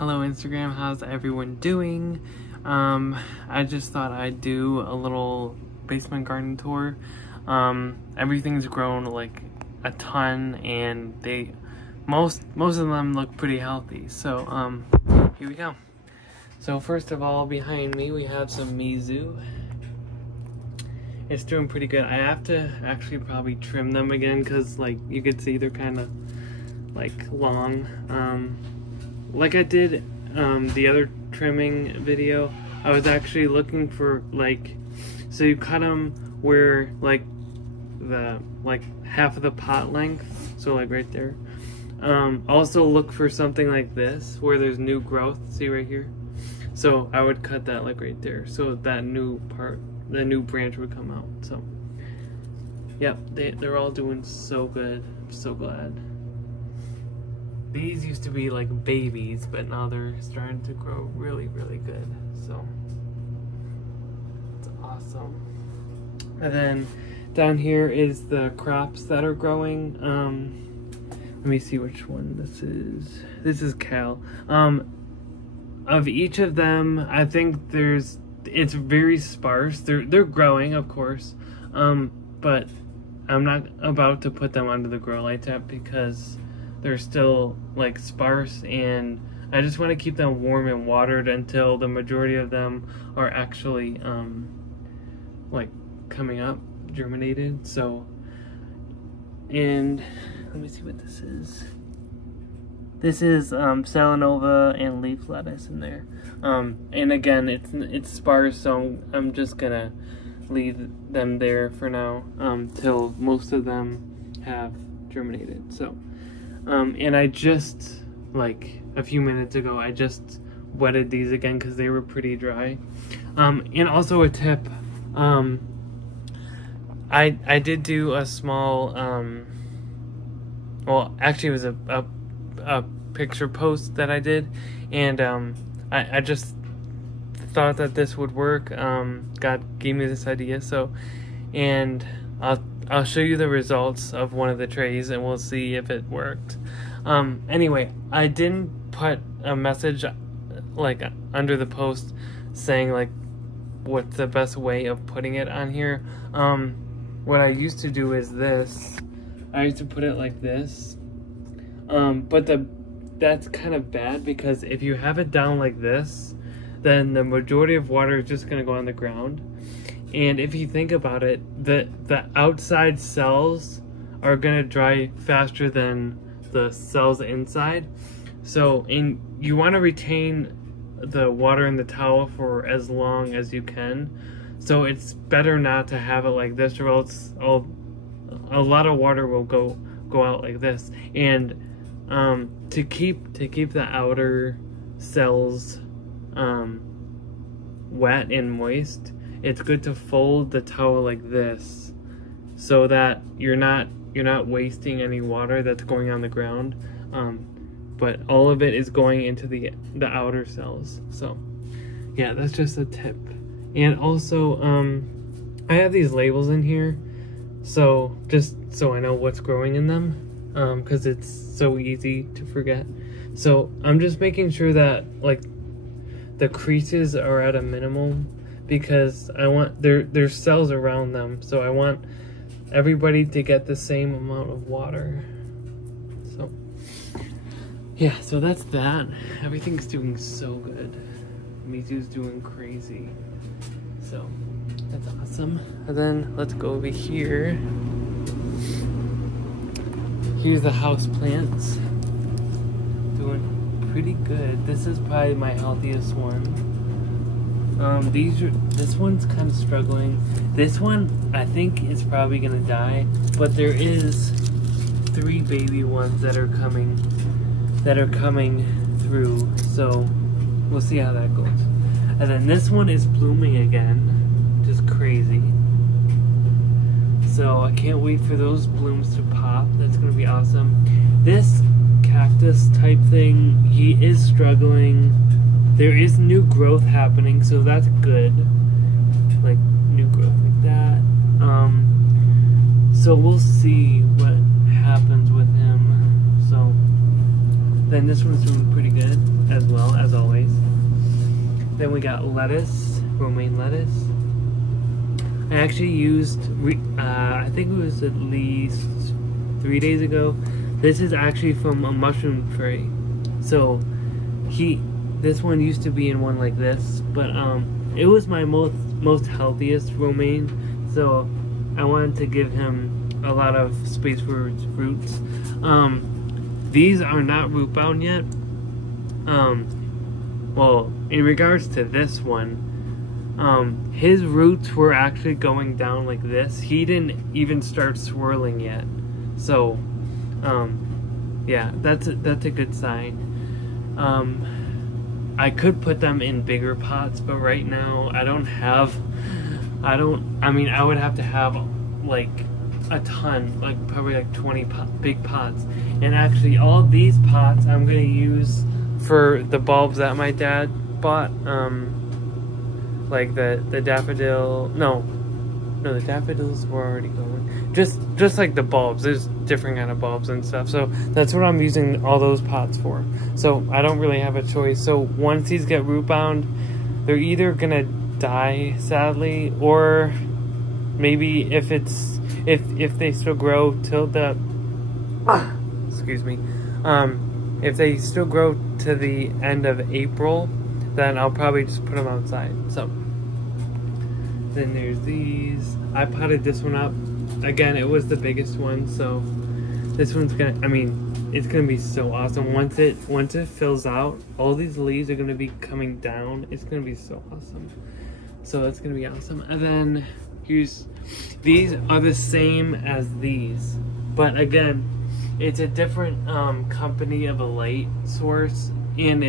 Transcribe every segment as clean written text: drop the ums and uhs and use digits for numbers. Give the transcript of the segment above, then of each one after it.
Hello Instagram, how's everyone doing? I just thought I'd do a little basement garden tour. Everything's grown like a ton and most of them look pretty healthy. So here we go. So first of all, behind me we have some Mizu. It's doing pretty good. I have to actually probably trim them again because like you could see they're kind of like long. Like I did the other trimming video, I was actually looking for like, so you cut them where like half of the pot length, so like right there. Also look for something like this where there's new growth, see right here? So I would cut that like right there, so that new part, the new branch would come out. So yep, they're all doing so good. I'm so glad. These used to be like babies, but now they're starting to grow really, really good. So it's awesome. And then down here is the crops that are growing. Let me see which one this is. This is Cal. Of each of them, I think it's very sparse. They're growing, of course, but I'm not about to put them under the grow light tent because they're still like sparse, and I just want to keep them warm and watered until the majority of them are actually like coming up, germinated. So, and let me see what this is. This is Salanova and leaf lettuce in there. And again, it's sparse, so I'm just gonna leave them there for now till most of them have germinated. So, and I just, like a few minutes ago, I just wetted these again because they were pretty dry. And also a tip, I did do a small, well, actually it was a picture post that I did, and I just thought that this would work. God gave me this idea, so, and I'll show you the results of one of the trays and we'll see if it worked. Anyway, I didn't put a message like under the post saying like what's the best way of putting it on here. What I used to do is this. I used to put it like this. But that's kind of bad because if you have it down like this, then the majority of water is just gonna go on the ground. And if you think about it, the outside cells are gonna dry faster than the cells inside. So, you want to retain the water in the towel for as long as you can. So it's better not to have it like this, or else a lot of water will go out like this. And to keep the outer cells wet and moist, it's good to fold the towel like this so that you're not wasting any water that's going on the ground, but all of it is going into the outer cells. So yeah, that's just a tip. And also I have these labels in here, so just so I know what's growing in them, because it's so easy to forget. So I'm just making sure that like the creases are at a minimum, because I want there's cells around them, so I want everybody to get the same amount of water. So yeah, so that's that. Everything's doing so good. Mizu's doing crazy. So that's awesome. And then let's go over here. Here's the house plants. Doing pretty good. This is probably my healthiest one. This one's kind of struggling. This one I think is probably gonna die, but there is 3 baby ones that are coming through, so we'll see how that goes. And then this one is blooming again, just crazy. So I can't wait for those blooms to pop. That's gonna be awesome. This cactus type thing, he is struggling. There is new growth happening, so that's good. Like new growth like that. So we'll see what happens with him. So then this one's doing pretty good as well. Then we got lettuce, romaine lettuce. I actually used, I think it was at least 3 days ago. This is actually from a mushroom tray. So this one used to be in one like this, but it was my most healthiest romaine. So I wanted to give him a lot of space for his roots. These are not root bound yet. Well, in regards to this one, his roots were actually going down like this. He didn't even start swirling yet. So, yeah, that's a good sign. I could put them in bigger pots, but right now I mean, I would have to have like a ton, like probably like 20 big pots. And actually all these pots I'm gonna use for the bulbs that my dad bought. Like the daffodil, no, the daffodils were already going. Just like the bulbs, there's different kind of bulbs and stuff. So that's what I'm using all those pots for. So I don't really have a choice. So once these get root bound, they're either gonna die sadly, or maybe if they still grow till the excuse me, if they still grow to the end of April, then I'll probably just put them outside. So then there's these. I potted this one up. Again, it was the biggest one, so this one's gonna, I mean, it's gonna be so awesome. Once it fills out, all these leaves are gonna be coming down. It's gonna be so awesome. So that's gonna be awesome. And then these are the same as these, but again, it's a different company of a light source, and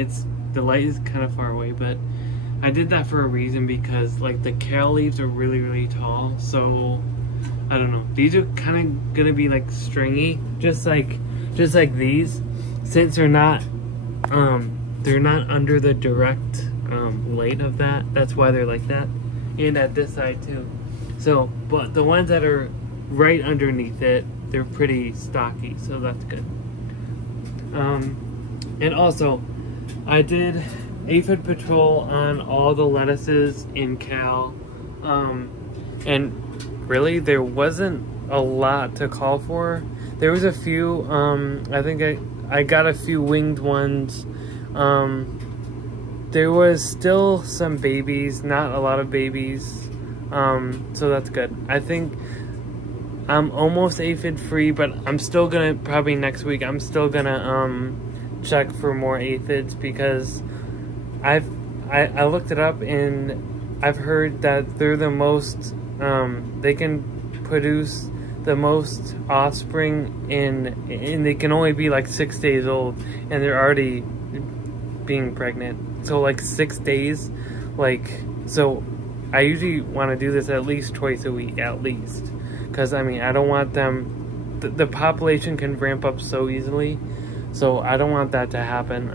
the light is kind of far away, but I did that for a reason, because like the kale leaves are really, really tall. So I don't know. These are kind of gonna be like stringy, just like these, since they're not under the direct light of that. That's why they're like that, and at this side too. So, but the ones that are right underneath it, they're pretty stocky, so that's good. And also, I did aphid patrol on all the lettuces in Cal, and really there wasn't a lot to call for. There was a few, I think I got a few winged ones. There was still some babies, not a lot of babies, so that's good. I think I'm almost aphid free, but I'm still gonna, probably next week, I'm still gonna check for more aphids, because I looked it up, and I've heard that they're the most, they can produce the most offspring and they can only be like 6 days old, and they're already being pregnant. So like 6 days, like, so I usually want to do this at least twice a week, at least, because I mean, I don't want them, the population can ramp up so easily, so I don't want that to happen.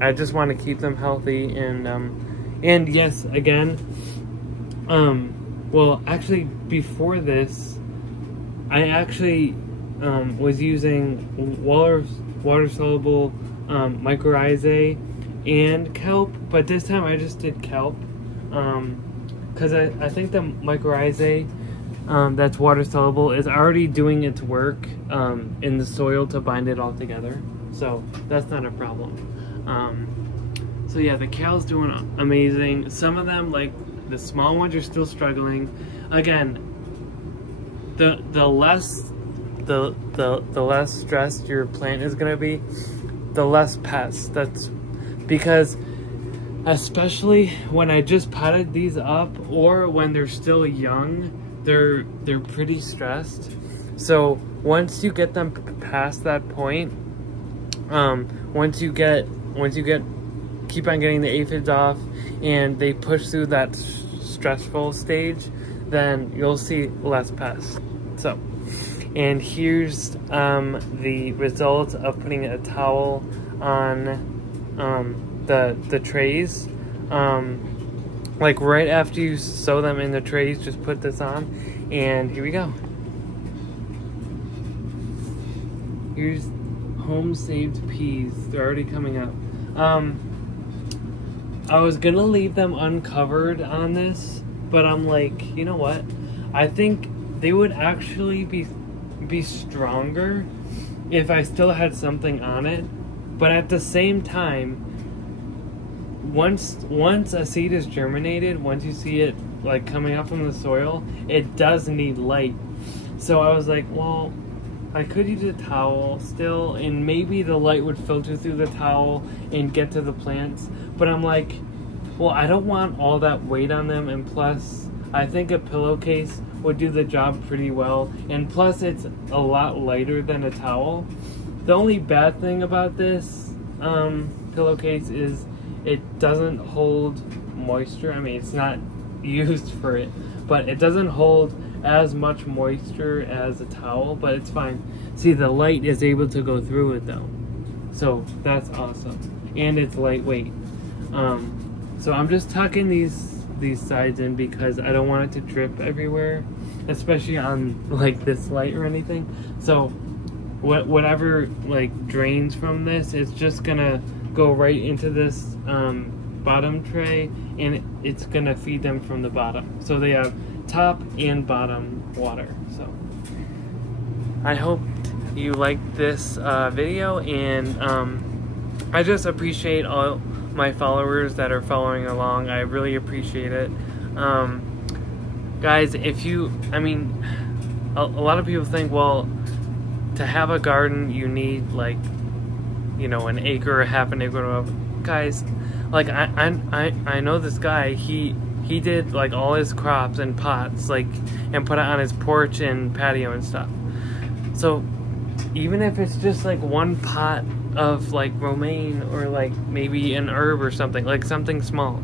I just want to keep them healthy, and yes, again, well, actually, before this, I actually was using water-soluble mycorrhizae and kelp, but this time I just did kelp, because I think the mycorrhizae that's water-soluble is already doing its work in the soil to bind it all together, so that's not a problem. So yeah, the kale's doing amazing. Some of them, like the small ones, are still struggling. Again, the less stressed your plant is gonna be, the less pests. That's because, especially when I just potted these up, or when they're still young, they're pretty stressed. So once you get them past that point, once you keep on getting the aphids off and they push through that stressful stage, then you'll see less pests. So, and here's the result of putting a towel on the trays. Like right after you sow them in the trays, just put this on, and here we go. Here's home saved peas. They're already coming up. I was gonna leave them uncovered on this, but I'm like, you know what? I think they would actually be stronger if I still had something on it. But at the same time, once a seed is germinated, once you see it like coming up from the soil, it does need light. So I was like, well, I could use a towel still, and maybe the light would filter through the towel and get to the plants. But I'm like, well, I don't want all that weight on them, and plus, I think a pillowcase would do the job pretty well, and plus it's a lot lighter than a towel. The only bad thing about this pillowcase is it doesn't hold moisture. I mean, it's not used for it, but it doesn't hold as much moisture as a towel, but it's fine. See, the light is able to go through it though, so that's awesome, and it's lightweight. So I'm just tucking these sides in because I don't want it to drip everywhere, especially on like this light or anything. So whatever like drains from this, it's just gonna go right into this bottom tray, and it's gonna feed them from the bottom. So they have top and bottom water. So I hope you liked this video, and I just appreciate all my followers that are following along. I really appreciate it. Guys, if you, I mean, a lot of people think, well, to have a garden you need like, you know, an acre or half an acre or whatever. Guys, like I know this guy, he did like all his crops in pots, like, and put it on his porch and patio and stuff. So even if it's just like one pot of like romaine, or like maybe an herb or something, like something small,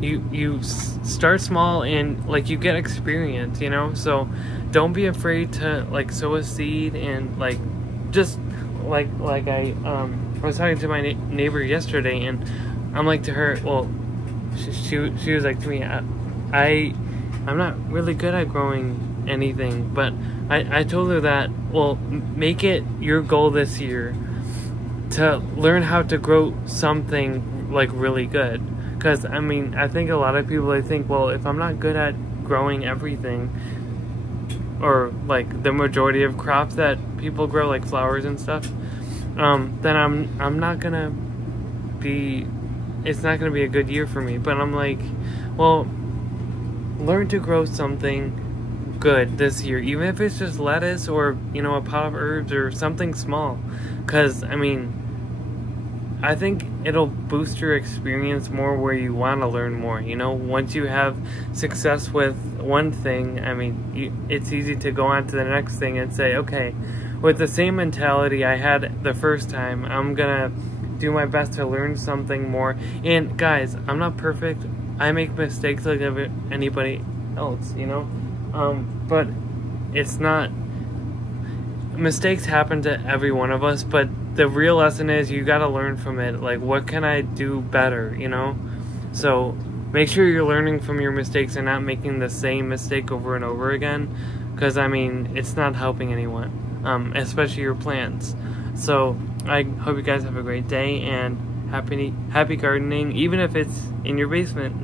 you start small and like you get experience, you know. So don't be afraid to like sow a seed, and like just like I was talking to my neighbor yesterday, and I'm like to her, well, she was like to me, I'm not really good at growing anything, but I told her that, well, make it your goal this year to learn how to grow something like really good. Because I mean, I think a lot of people, they think, well, if I'm not good at growing everything, or like the majority of crops that people grow, like flowers and stuff, then I'm not gonna be, it's not gonna be a good year for me. But I'm like, well, learn to grow something good this year, even if it's just lettuce, or, you know, a pot of herbs or something small. Because I mean, I think it'll boost your experience more where you want to learn more, you know. Once you have success with one thing, I mean, it's easy to go on to the next thing and say, okay, with the same mentality I had the first time, I'm gonna do my best to learn something more. And guys, I'm not perfect. I make mistakes like anybody else, you know. But it's not, mistakes happen to every one of us, but the real lesson is you gotta learn from it. Like, what can I do better, you know? So make sure you're learning from your mistakes and not making the same mistake over and over again, because I mean, it's not helping anyone, especially your plants. So I hope you guys have a great day, and happy gardening, even if it's in your basement.